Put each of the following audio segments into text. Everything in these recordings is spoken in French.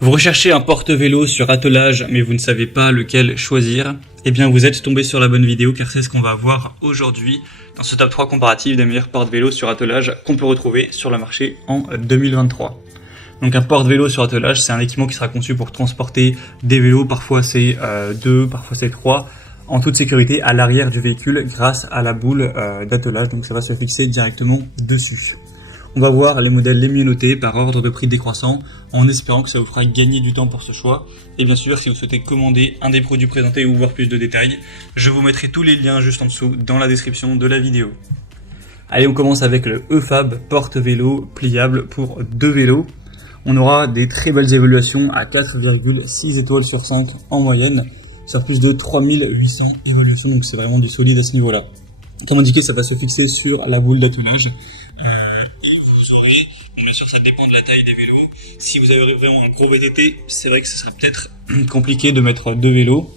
Vous recherchez un porte-vélo sur attelage mais vous ne savez pas lequel choisir? Eh bien vous êtes tombé sur la bonne vidéo car c'est ce qu'on va voir aujourd'hui dans ce top 3 comparatif des meilleurs porte-vélos sur attelage qu'on peut retrouver sur le marché en 2023. Donc un porte-vélo sur attelage, c'est un équipement qui sera conçu pour transporter des vélos, parfois c'est 2, parfois c'est 3, en toute sécurité à l'arrière du véhicule grâce à la boule d'attelage, donc ça va se fixer directement dessus. On va voir les modèles les mieux notés par ordre de prix décroissant en espérant que ça vous fera gagner du temps pour ce choix. Et bien sûr, si vous souhaitez commander un des produits présentés ou voir plus de détails, je vous mettrai tous les liens juste en dessous dans la description de la vidéo. Allez, on commence avec le EFAB porte-vélo pliable pour 2 vélos. On aura des très belles évaluations à 4,6 étoiles sur 5 en moyenne, sur plus de 3800 évaluations, donc c'est vraiment du solide à ce niveau-là. Comme indiqué, ça va se fixer sur la boule d'attelage. Et vous aurez, bien sûr ça dépend de la taille des vélos, si vous avez vraiment un gros VTT, c'est vrai que ce sera peut-être compliqué de mettre 2 vélos,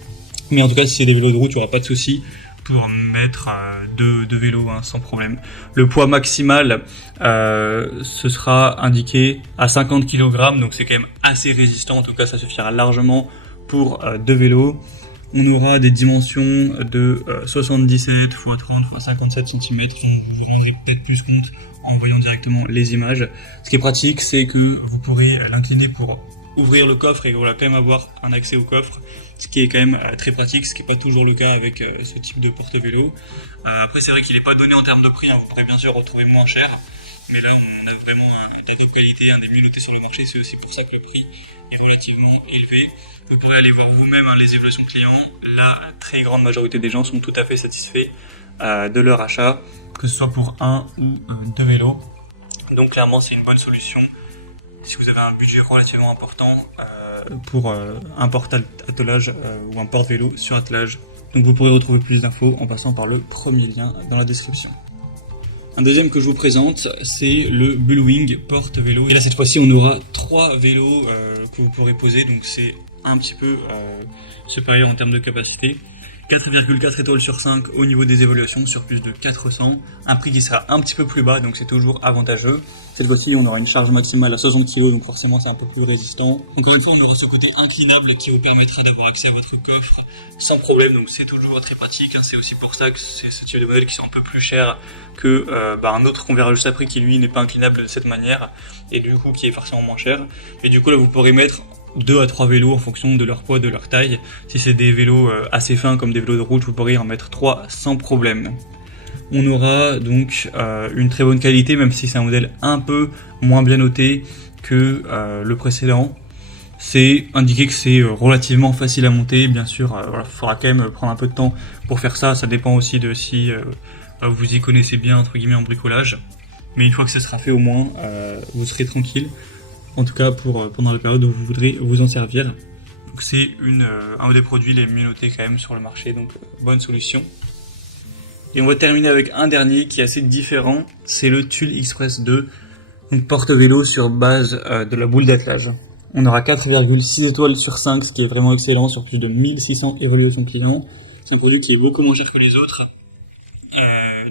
mais en tout cas si c'est des vélos de route, il n'y aura pas de souci pour mettre deux vélos sans problème. Le poids maximal, ce sera indiqué à 50 kg, donc c'est quand même assez résistant, en tout cas ça suffira largement pour 2 vélos. On aura des dimensions de 77 x 30 x 57 cm, vous vous rendrez peut-être plus compte en voyant directement les images. Ce qui est pratique, c'est que vous pourrez l'incliner pour ouvrir le coffre et voilà, quand même avoir un accès au coffre, ce qui est quand même très pratique, ce qui n'est pas toujours le cas avec ce type de porte-vélo. Après c'est vrai qu'il n'est pas donné en termes de prix, vous pourrez bien sûr retrouver moins cher, mais là on a vraiment des top qualités, un des mieux notés sur le marché, c'est aussi pour ça que le prix est relativement élevé. Vous pourrez aller voir vous-même les évaluations clients, la très grande majorité des gens sont tout à fait satisfaits de leur achat, que ce soit pour un ou 2 vélos. Donc clairement c'est une bonne solution si vous avez un budget relativement important pour un porte-attelage ou un porte-vélo sur attelage. Donc vous pourrez retrouver plus d'infos en passant par le premier lien dans la description. Un deuxième que je vous présente, c'est le Bullwing porte-vélo. Et là cette fois-ci on aura 3 vélos que vous pourrez poser, donc c'est un petit peu supérieur en termes de capacité. 4,4 étoiles sur 5 au niveau des évaluations sur plus de 400, un prix qui sera un petit peu plus bas donc c'est toujours avantageux. Cette fois-ci on aura une charge maximale à 60 kg donc forcément c'est un peu plus résistant. Encore une fois on aura ce côté inclinable qui vous permettra d'avoir accès à votre coffre sans problème, donc c'est toujours très pratique, c'est aussi pour ça que c'est ce type de modèle qui sont un peu plus cher que un autre qu'on verra juste après qui lui n'est pas inclinable de cette manière et du coup qui est forcément moins cher. Et du coup là vous pourrez mettre 2 à 3 vélos en fonction de leur poids, de leur taille. Si c'est des vélos assez fins comme des vélos de route, vous pourrez en mettre 3 sans problème. On aura donc une très bonne qualité, même si c'est un modèle un peu moins bien noté que le précédent. C'est indiqué que c'est relativement facile à monter, bien sûr, il faudra quand même prendre un peu de temps pour faire ça, ça dépend aussi de si vous y connaissez bien entre guillemets en bricolage. Mais une fois que ça sera fait au moins, vous serez tranquille. En tout cas pendant la période où vous voudrez vous en servir. Donc c'est un des produits les mieux notés quand même sur le marché, donc bonne solution. Et on va terminer avec un dernier qui est assez différent, c'est le Tulle Express 2, donc porte-vélo sur base de la boule d'attelage. On aura 4,6 étoiles sur 5, ce qui est vraiment excellent, sur plus de 1600 évaluations clients. C'est un produit qui est beaucoup moins cher que les autres,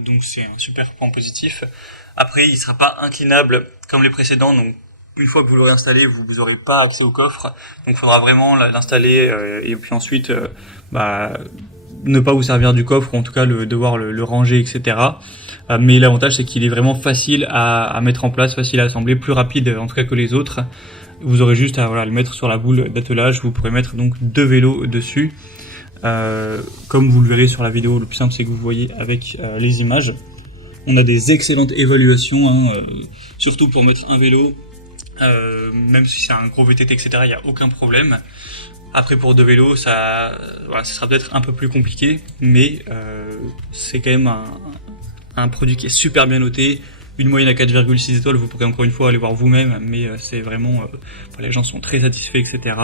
donc c'est un super point positif. Après il ne sera pas inclinable comme les précédents, donc une fois que vous l'aurez installé, vous n'aurez pas accès au coffre, donc il faudra vraiment l'installer et puis ensuite ne pas vous servir du coffre, ou en tout cas devoir le ranger, etc. Mais l'avantage c'est qu'il est vraiment facile à mettre en place, facile à assembler, plus rapide en tout cas que les autres. Vous aurez juste à le mettre sur la boule d'attelage, vous pourrez mettre donc 2 vélos dessus. Comme vous le verrez sur la vidéo, le plus simple c'est que vous voyez avec les images. On a des excellentes évaluations, surtout pour mettre un vélo. Même si c'est un gros VTT, etc., il n'y a aucun problème. Après pour 2 vélos, ça sera peut-être un peu plus compliqué, mais c'est quand même un produit qui est super bien noté. Une moyenne à 4,6 étoiles, vous pourrez encore une fois aller voir vous-même, mais c'est vraiment, les gens sont très satisfaits, etc.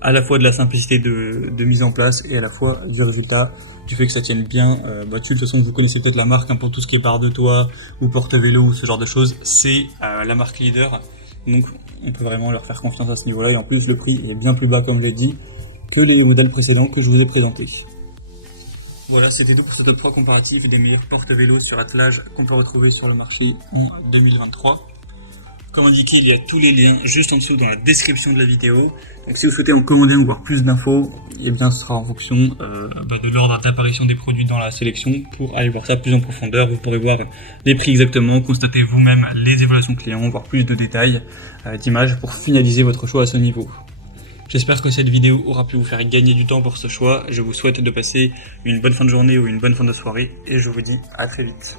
À la fois de la simplicité de mise en place et à la fois du résultat, du fait que ça tienne bien. De toute façon, vous connaissez peut-être la marque pour tout ce qui est barre de toit ou porte-vélo ou ce genre de choses, c'est la marque leader. Donc on peut vraiment leur faire confiance à ce niveau-là, et en plus le prix est bien plus bas comme je l'ai dit que les modèles précédents que je vous ai présentés. Voilà, c'était tout pour ce top 3 comparatif des meilleurs porte-vélos sur attelage qu'on peut retrouver sur le marché en 2023. Comme indiqué, il y a tous les liens juste en dessous dans la description de la vidéo. Donc si vous souhaitez en commander ou voir plus d'infos, eh bien ce sera en fonction de l'ordre d'apparition des produits dans la sélection. Pour aller voir ça plus en profondeur, vous pourrez voir les prix exactement, constater vous-même les évaluations clients, voir plus de détails d'images pour finaliser votre choix à ce niveau. J'espère que cette vidéo aura pu vous faire gagner du temps pour ce choix. Je vous souhaite de passer une bonne fin de journée ou une bonne fin de soirée et je vous dis à très vite.